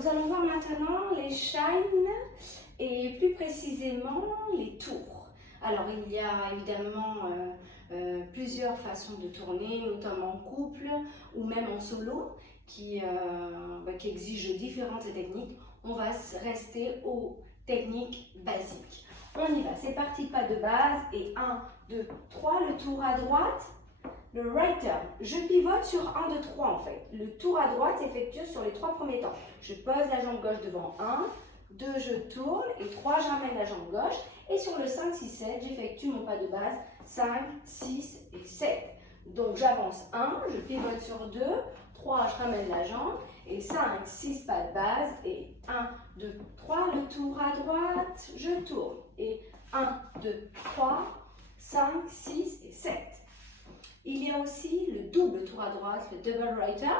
nous allons voir maintenant les shines et plus précisément les tours. Alors, il y a évidemment plusieurs façons de tourner, notamment en couple ou même en solo, qui exigent différentes techniques. On va rester aux techniques basiques. On y va, c'est parti, pas de base. Et 1, 2, 3, le tour à droite. Le right turn, je pivote sur 1, 2, 3 en fait. Le tour à droite s'effectue sur les 3 premiers temps. Je pose la jambe gauche devant 1, 2, je tourne et 3, j'amène la jambe gauche. Et sur le 5, 6, 7, j'effectue mon pas de base 5, 6 et 7. Donc j'avance 1, je pivote sur 2, 3, je ramène la jambe et 5, 6 pas de base et 1, 2, 3, le tour à droite, je tourne. Et 1, 2, 3, 5, 6 et 7. Il y a aussi le double tour à droite, le double right turn.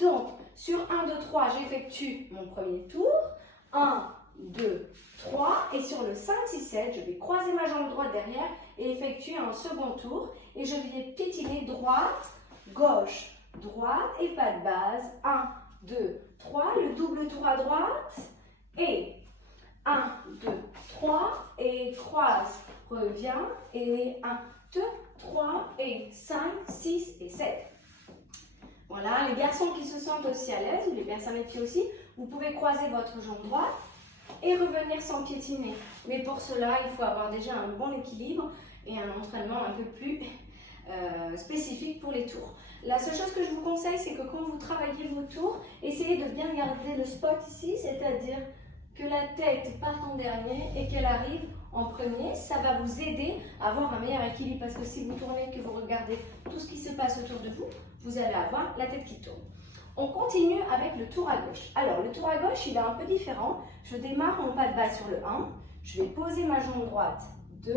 Donc, sur 1, 2, 3, j'effectue mon premier tour. 1, 2, 3. Et sur le 5, 6, 7, je vais croiser ma jambe droite derrière et effectuer un second tour. Et je vais piétiner droite, gauche, droite et pas de base. 1, 2, 3. Le double tour à droite. Et 1, 2, 3. Et croise, revient. Et 1, 2, 3 et 5, 6 et 7. Voilà, les garçons qui se sentent aussi à l'aise, ou les personnes les filles aussi, vous pouvez croiser votre jambe droite et revenir sans piétiner. Mais pour cela, il faut avoir déjà un bon équilibre et un entraînement un peu plus spécifique pour les tours. La seule chose que je vous conseille, c'est que quand vous travaillez vos tours, essayez de bien garder le spot ici, c'est-à-dire que la tête parte en dernier et qu'elle arrive en premier. Ça va vous aider à avoir un meilleur équilibre parce que si vous tournez et que vous regardez tout ce qui se passe autour de vous, vous allez avoir la tête qui tourne. On continue avec le tour à gauche. Alors, le tour à gauche, il est un peu différent. Je démarre mon pas de base sur le 1. Je vais poser ma jambe droite, 2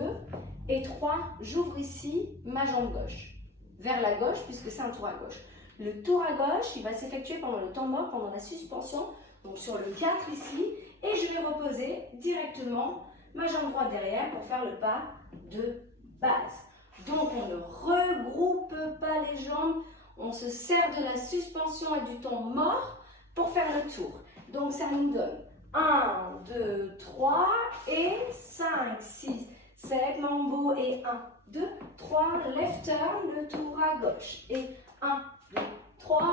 et 3. J'ouvre ici ma jambe gauche vers la gauche puisque c'est un tour à gauche. Le tour à gauche, il va s'effectuer pendant le temps mort, pendant la suspension, donc sur le 4 ici. Et je vais reposer directement ma jambe droite derrière pour faire le pas de base. Donc on ne regroupe pas les jambes, on se sert de la suspension et du temps mort pour faire le tour. Donc ça nous donne 1, 2, 3 et 5, 6, 7, mambo et 1, 2, 3, left turn, le tour à gauche. Et 1, 2, 3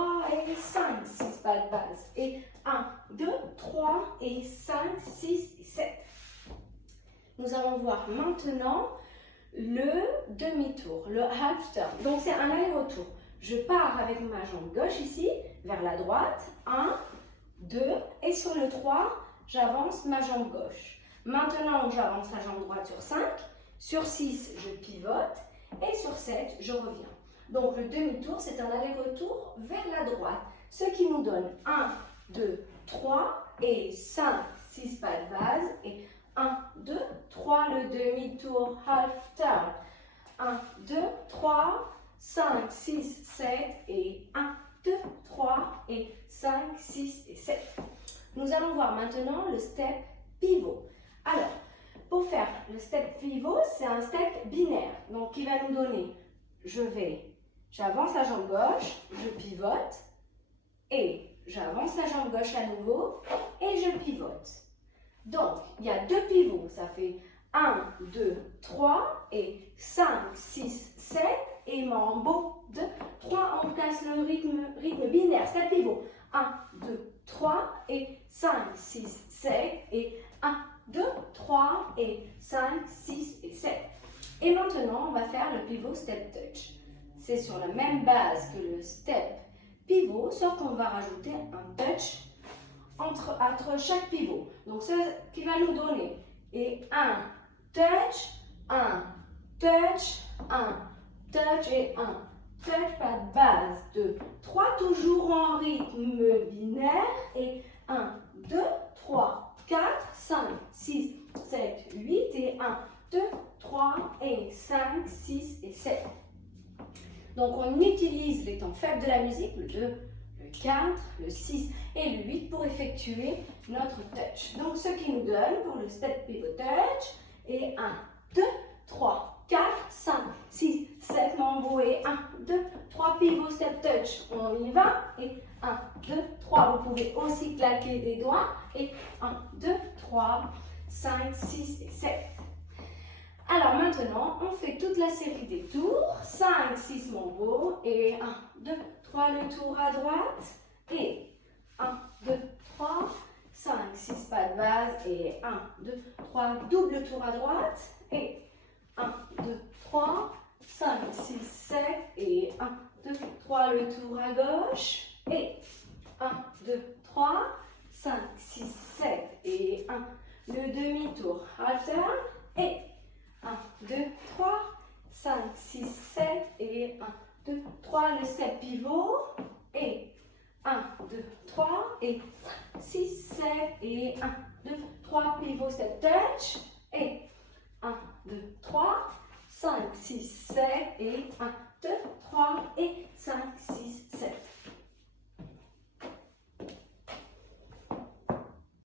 et 5, 6 pas de base. Et 1, 2, 3 et 5, 6 et 7. Nous allons voir maintenant le demi-tour, le half turn. Donc c'est un aller-retour. Je pars avec ma jambe gauche ici, vers la droite. 1, 2 et sur le 3, j'avance ma jambe gauche. Maintenant, j'avance la jambe droite sur 5. Sur 6, je pivote. Et sur 7, je reviens. Donc le demi-tour, c'est un aller-retour vers la droite. Ce qui nous donne 1, 2, 3 et 5, 6 pas de base. Et 1, 2, 3, le demi-tour half turn. 1, 2, 3, 5, 6, 7 et 1, 2, 3 et 5, 6 et 7. Nous allons voir maintenant le step pivot. Alors, pour faire le step pivot, c'est un step binaire. Donc, qui va nous donner, j'avance la jambe gauche, je pivote et j'avance la jambe gauche à nouveau et je pivote. Donc, il y a deux pivots, ça fait 1, 2, 3 et 5, 6, 7 et mambo 2, 3, on casse le rythme binaire, step pivot. 1, 2, 3 et 5, 6, 7 et 1, 2, 3 et 5, 6 et 7. Et maintenant, on va faire le pivot step touch. C'est sur la même base que le step pivot, sauf qu'on va rajouter un touch entre chaque pivot. Donc, ce qui va nous donner est un touch, un touch, un touch et un touch, pas de base. 2, 3, toujours en rythme binaire. Et 1, 2, 3, 4, 5, 6, 7, 8 et 1, 2, 3 et 5, 6 et 7. Donc, on utilise les temps faibles de la musique, le 2, le 4, le 6 et le 8 pour effectuer notre touch. Donc, ce qui nous donne pour le step pivot touch est 1, 2, 3, 4, 5, 6, 7, mambo et 1, 2, 3 pivot step touch. On y va et 1, 2, 3. 3. Vous pouvez aussi claquer des doigts. Et 1, 2, 3, 5, 6 et 7. Alors maintenant, on fait toute la série des tours. 5, 6 mon beau. Et 1, 2, 3, le tour à droite. Et 1, 2, 3, 5, 6 pas de base. Et 1, 2, 3, double tour à droite. Et 1, 2, 3, 5, 6, 7. Et 1, 2, 3, le tour à gauche. Et 1, 2, 3, 5, 6, 7. Et 1, le demi-tour. Half turn. Et 1, 2, 3, 5, 6, 7. Et 1, 2, 3, le step pivot. Et 1, 2, 3. Et 6, 7. Et 1, 2, 3, pivot step touch.